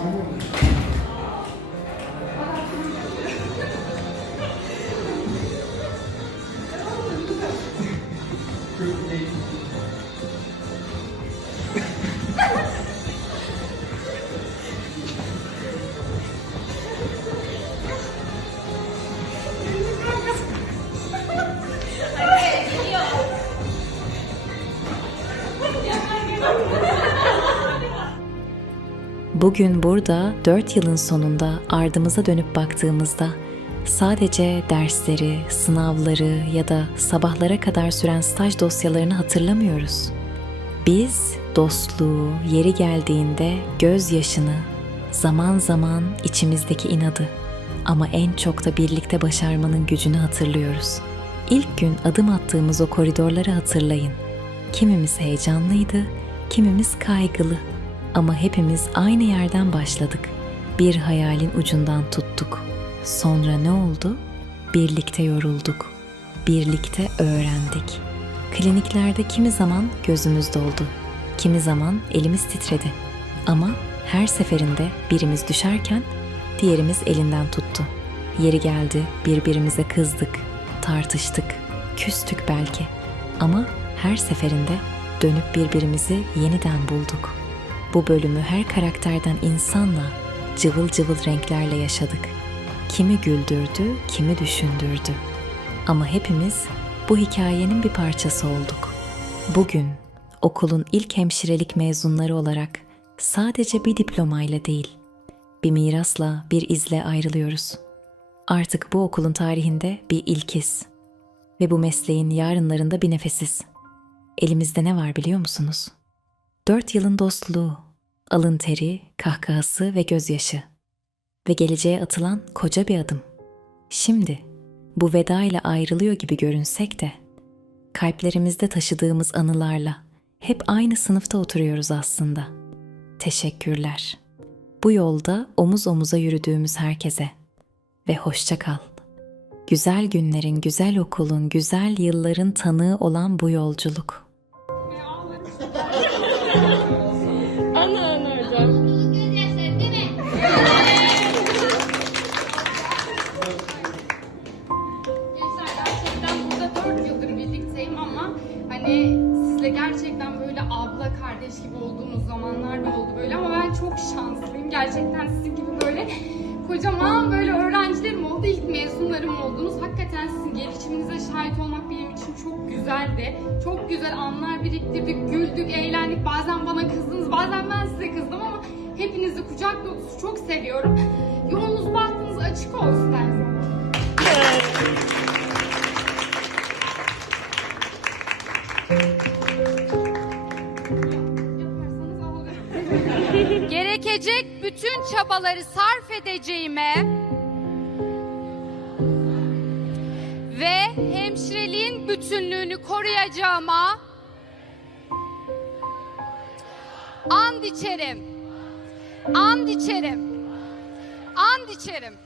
Hallelujah. Bugün burada 4 yılın sonunda ardımıza dönüp baktığımızda sadece dersleri, sınavları ya da sabahlara kadar süren staj dosyalarını hatırlamıyoruz. Biz dostluğu yeri geldiğinde gözyaşını, zaman zaman içimizdeki inadı ama en çok da birlikte başarmanın gücünü hatırlıyoruz. İlk gün adım attığımız o koridorları hatırlayın. Kimimiz heyecanlıydı, kimimiz kaygılı ama hepimiz aynı yerden başladık. Bir hayalin ucundan tuttuk. Sonra ne oldu? Birlikte yorulduk. Birlikte öğrendik. Kliniklerde kimi zaman gözümüz doldu. Kimi zaman elimiz titredi. Ama her seferinde birimiz düşerken diğerimiz elinden tuttu. Yeri geldi birbirimize kızdık, tartıştık, küstük belki. Ama her seferinde dönüp birbirimizi yeniden bulduk. Bu bölümü her karakterden insanla, cıvıl cıvıl renklerle yaşadık. Kimi güldürdü, kimi düşündürdü. Ama hepimiz bu hikayenin bir parçası olduk. Bugün okulun ilk hemşirelik mezunları olarak sadece bir diplomayla değil, bir mirasla, bir izle ayrılıyoruz. Artık bu okulun tarihinde bir ilkiz ve bu mesleğin yarınlarında bir nefesiz. Elimizde ne var biliyor musunuz? Dört yılın dostluğu, alın teri, kahkahası ve gözyaşı ve geleceğe atılan koca bir adım. Şimdi bu veda ile ayrılıyor gibi görünsek de kalplerimizde taşıdığımız anılarla hep aynı sınıfta oturuyoruz aslında. Teşekkürler. Bu yolda omuz omuza yürüdüğümüz herkese ve hoşça kal. Güzel günlerin, güzel okulun, güzel yılların tanığı olan bu yolculuk. Gerçekten böyle abla kardeş gibi olduğumuz zamanlar da oldu böyle ama ben çok şanslıyım. Gerçekten sizin gibi böyle kocaman böyle öğrencilerim oldu. ilk mezunlarım oldunuz. Hakikaten sizin gelişiminize şahit olmak benim için çok güzeldi. Çok güzel anlar biriktirdik, güldük, eğlendik. Bazen bana kızdınız, bazen ben size kızdım ama hepinizi kucak dolusu çok seviyorum. Yolunuz bahtınız açık olsun her zaman. Gerekecek bütün çabaları sarf edeceğime ve hemşireliğin bütünlüğünü koruyacağıma and içerim. And içerim. And içerim.